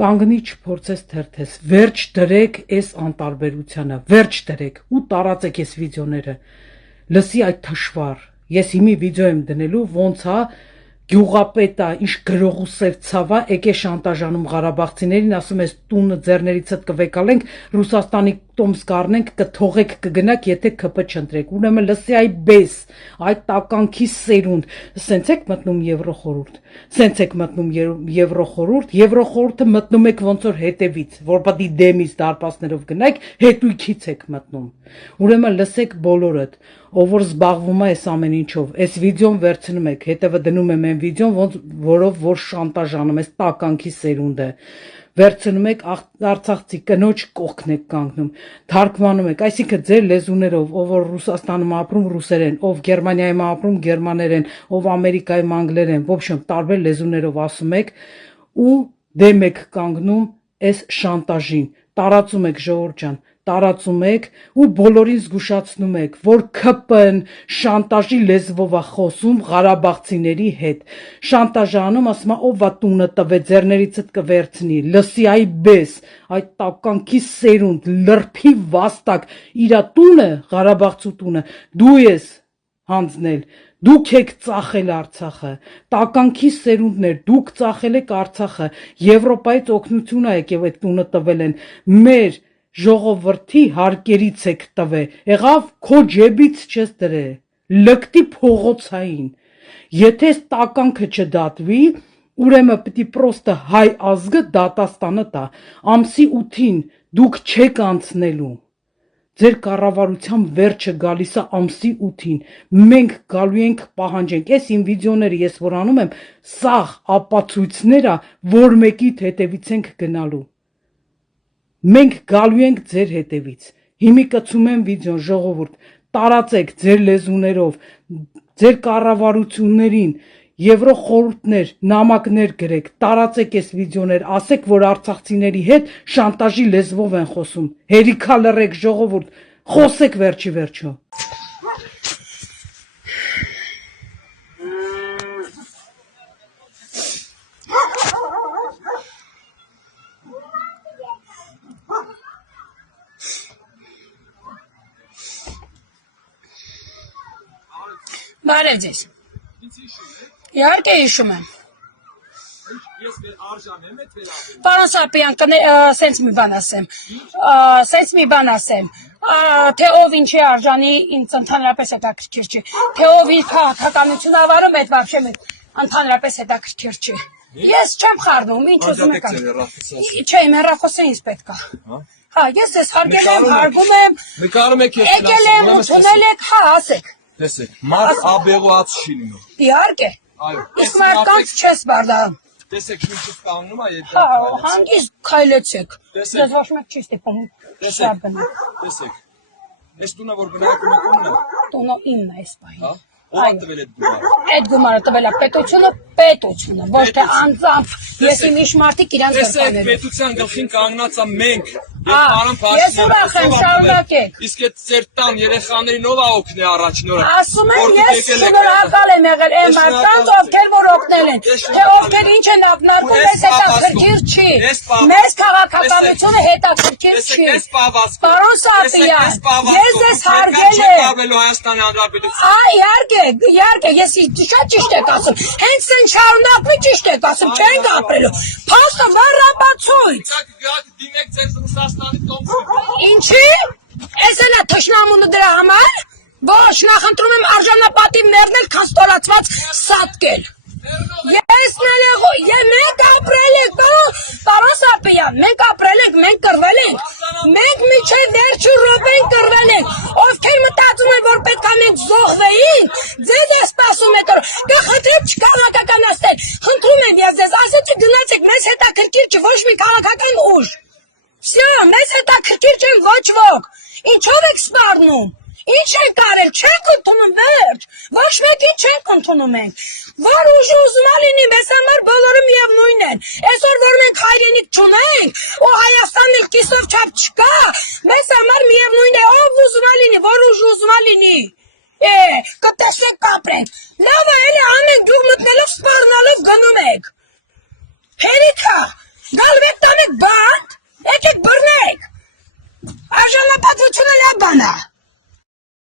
Կանգնի չփորձես թերթես, վերջ դրեք այս անտարբերությանը, վերջ դրեք ու տարածեք այս վիդեոները, լսի այդ թշվառ, ես հիմի վիդեո եմ դնելու, ոնց հա գյուղապետա, ինչ գրողուսեր ցավա, եկե շանտաժանում Ղարաբաղցիներին, ասում ես տունը ձեռներիցդ կվեկալենք, Ռուսաստանի տոմս կառնենք, կթողեք կգնաք, եթե ԿՊ չընտրեք, ուրեմն լսի այ բես, այդ տականքի սերունդ, սենց եք մտնում Եվրոխորհուրդ, սենց եք մտնում Եվրոխորհուրդ, Եվրոխորհուրդը մտնում եք ոնց որ հետևից, որ պատի դեմից դարպասներով գնայք, հետույքից եք մտնում, ուրեմն լսեք բոլորդ, ով որ զբաղվում է այս ամեն ինչով, այս վիդեոն վերցնում եք, հետևը դնում եմ այն վիդեոն, որով որ շանտաժանում, այս տականքի սերունդը, վերցնում եք արցախցի կնոջ կողքն եք կանգնում, թարգմանում եք, այսինքն ձեր լեզուներով, ով որ Ռուսաստանում ապրում ռուսերեն, ով Գերմանիայում ապրում գերմաներեն, ով Ամերիկայում անգլերեն, ոբշեմ տարբեր լեզուներով ասում եք ու դեմ եք կանգնում այս շանտաժին, տարածում եք ժողովուրդ ջան, տարածում եք ու բոլորին զգուշացնում եք, որ ԿՊ-ն շանտաժի լեզվով է խոսում ղարաբաղցիների հետ, շանտաժանում ասում է ով է տունը տվե ձեռներիցդ կվերցնի, լսի այ բես, այդ տականքի սերունդ, լրփի վաստակ, իրա տունը, Ղարաբաղցու տունը, դու ես հանձնել, դուք եք ծախել Արցախը, տականքի սերունդներ, դուք ծախել եք Արցախը, Եվրոպայից օգնություն ա եկել այդ տունը տվել են, մեր ժողովրդի հարկերից եք տվել, եղավ քո ջեբից չես դրել, լկտի փողոցային, եթե այս տականքը չդատվի, ուրեմն պիտի պրոստը հայ ազգը դատաստանը տա, ամսի 8-ին դուք չեք անցնելու, ձեր կառավարության վերջը գալիս է ամսի 8-ին, մենք գալու ենք պահանջենք, այս իմ վիդեոները ես որ անում եմ, սաղ ապացույցներ է, որ մեկիդ հետևից ենք գնալու, մենք գալու ենք ձեր հետևից, հիմի կցում եմ վիդեոն ժողովուրդ, տարածեք ձեր լեզուներով, ձեր կառավարություններին, Եվրոխորհուրդներ, նամակներ գրեք, տարածեք այս վիդեոներ, ասեք, որ արցախցիների հետ շանտաժի լեզվով են խոսում, հերիքա լռեք ժողովուրդ, խոսեք վերջի վերջո։ Բարև ձեզ։ Իհարկե հիշում եմ։ Պարոն Սարպյան, սենց մի բան ասեմ, թե ով ինչ է արժանի ինձ ընդհանրապես հետաքրքիր չի, թե ով իր քաղաքականություն ավարում այդ վաբշե ընդհանրապես հետաքրքիր չի։ Ես չեմ խառնում, ինչ ուզում եք ասել։ Չէ, իմ հեռախոսը ինձ պետք է։ Հա, ես ձեզ հարգել եմ, հարգում եմ։ Նկարում եք ես եկել եմ, ընդունել եք, հա, ասեք։ Տեսեք, մարդ աբեղուած չի լինում։ Իհարկե։ Իսկ մարդկանց չես բարդարում։ Տեսեք, շունչից կանգնում է եթե։ Հա, հանգիստ քայլեցեք։ Ձեզ ոչ մեկ չի ստիպում։ Տեսեք։ Այս տունը որ բնակում եք ումն է։ Տունը իմն է այս պահին։ Հա։ Ո՞վ է տվել այդ գումարը։ Այդ գումարը տվել է պետությունը, ոչ թե անձամբ ես իմ իշ մարդիկ իրանց Տեսեք, գրպաներում։ պետության գլխին կանգնած է մենք։ Ես ուրախ եմ, շարունակեք։ Իսկ այդ ծեր տան երեխաներին ով է օգնել առաջին օրը։ Ասում եմ, ես շնորհակալ եմ եղել այն մարդկանց, ովքեր որ օգնել են, թե ովքեր ինչ են ակնարկում, մեզ հետաքրքիր չի, մեզ քաղաքականությունը հետաքրքիր չի։ Պարոն Սարպյան, ես ձեզ հարգել եմ։ Իհարկե, ես շատ ճիշտ եք ասում, հենց սեն շարունակվի ճիշտ եք ասում, չենք ապրելու, փաստը բառապացույց։ Ինչի՞, ես էլ է թշնամունը դրա համար, ոչ, նախընտրում եմ արժանապատիվ մերնել, քան ստորացված սատկել։ Ես մենք ապրել ենք, պարոն Սարպյան, մենք ապրել ենք, մենք կռվել ենք, մենք միջև վերջի րոպեն կռվել ենք, ովքեր մտածում են, որ պետք է մենք զոհվեինք, ձեզ է սպասում է կխնդրեմ չքաղաքականացնել, խնդրում եմ ես ձեզ, ասեցի գնացեք, մեզ հետաքրքիր չի, ոչ մի քաղաքական ուժ, վсё, մեզ հետաքրքիր չեն ոչ ոք, ինչով եք սպառնում, ինչ ենք արել, չենք ընդունում վերջ, ոչ մեկին չենք ընդունում ենք, որ ուժը ուզում է լինի, մեզ համար բոլորը միևնույն են, այսօր որ մենք հայրենիք չունենք, ու Հայաստանն էլ կիսով չափ չկա, մեզ համար միևնույն է, ով ուզում է լինի, որ ուժը ուզում է լինի, կտեսեք կապրենք, լավ է, էլի ամեն գյուղ մտնելով սպառնալով գնում եք, հերիքա, գալու եք Ալիևյանը։